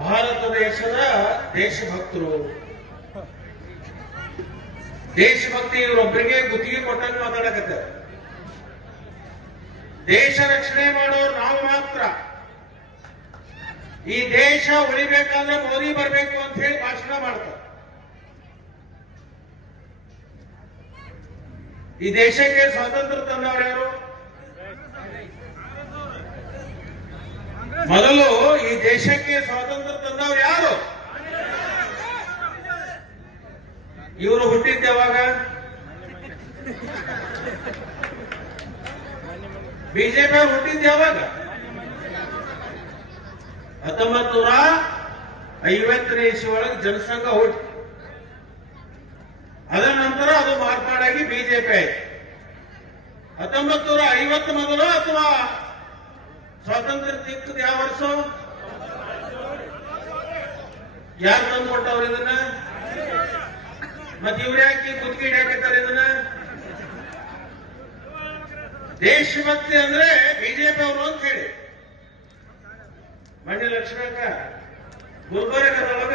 ಭಾರತ ದೇಶದ ದೇಶಭಕ್ತರು. ದೇಶಭಕ್ತಿ ಇವರೊಬ್ಬರಿಗೆ ಗುತ್ತಿಗೆ ಕೊಟ್ಟಂಗೆ ಮಾತಾಡಕತ್ತಾರೆ. ದೇಶ ರಕ್ಷಣೆ ಮಾಡೋರು ನಾವು ಮಾತ್ರ. ಈ ದೇಶ ಉಳಿಬೇಕಾದ್ರೆ ಮೋದಿ ಬರಬೇಕು ಅಂತ ಹೇಳಿ ಭಾಷಣ ಮಾಡ್ತಾರೆ. ಈ ದೇಶಕ್ಕೆ ಸ್ವಾತಂತ್ರ್ಯ ತಂದವರು ಯಾರು? ಮೊದಲು ಈ ದೇಶಕ್ಕೆ ಸ್ವಾತಂತ್ರ್ಯ ತಂದವರು ಯಾರು? ಇವರು ಹುಟ್ಟಿದ್ದ ಯಾವಾಗ? ಬಿಜೆಪಿ ಅವರು ಹುಟ್ಟಿದ್ದ ಯಾವಾಗ? 1950ನೇ ಇಸ್ವಿ ಒಳಗೆ ಜನಸಂಘ ಹುಟ್ಟಿ, ಅದರ ನಂತರ ಅದು ಮಾರ್ಪಾಡಾಗಿ ಬಿಜೆಪಿ ಆಯ್ತು. 1950 ಮೊದಲು ಅಥವಾ ಸ್ವಾತಂತ್ರ್ಯ ಸಿಕ್ಕದ ಯಾವ ವರ್ಷ? ಯಾರು ತಂದು ಕೊಟ್ಟವ್ರು ಇದನ್ನ? ಮತ್ತೆ ಇವ್ರು ಯಾಕೆ ಗುತ್ತಿಗೆ ಹಾಕುತ್ತಾರೆ ಇದನ್ನ? ದೇಶಭಕ್ತಿ ಅಂದ್ರೆ ಬಿಜೆಪಿ ಅವರು ಅಂತ ಹೇಳಿ ಮಂಡ್ಯ ಲಕ್ಷ್ಮೀಕ ಗುಲ್ಬರ್ಗದೊಳಗ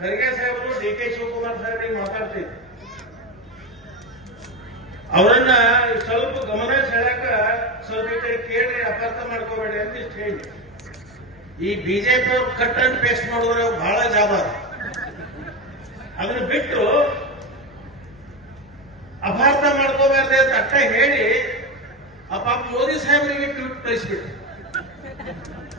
ಖರ್ಗೆ ಸಾಹೇಬರು ಡಿ.ಕೆ. ಶಿವಕುಮಾರ್ ಸಾಹೇಬ್ರಿಗೆ ಮಾತಾಡ್ತಿದ್ರು. ಅವರನ್ನ ಸ್ವಲ್ಪ ಗಮನ ಸೆಳೆಯಕ ಸ್ವಲ್ಪ ಈ ಕಡೆ ಕೇಳ್ರಿ, ಅಪಾರ್ಥ ಮಾಡ್ಕೋಬೇಡಿ ಅಂತ ಇಷ್ಟು ಹೇಳಿ. ಈ ಬಿಜೆಪಿ ಅವ್ರು ಕಟ್ ಅಂಡ್ ಪೇಸ್ಟ್ ಮಾಡಿದ್ರೆ ಬಹಳ ಜಾಬ. ಅದನ್ನ ಬಿಟ್ಟು ಅಪಾರ್ಥ ಮಾಡ್ಕೋಬಾರ್ದೆ ಅಂತ ಅಟ್ಟ ಹೇಳಿ ಆ ಪಾಪ ಮೋದಿ ಸಾಹೇಬರಿಗೆ ಟ್ವೀಟ್ ಕಳಿಸ್ಬಿಟ್ರು.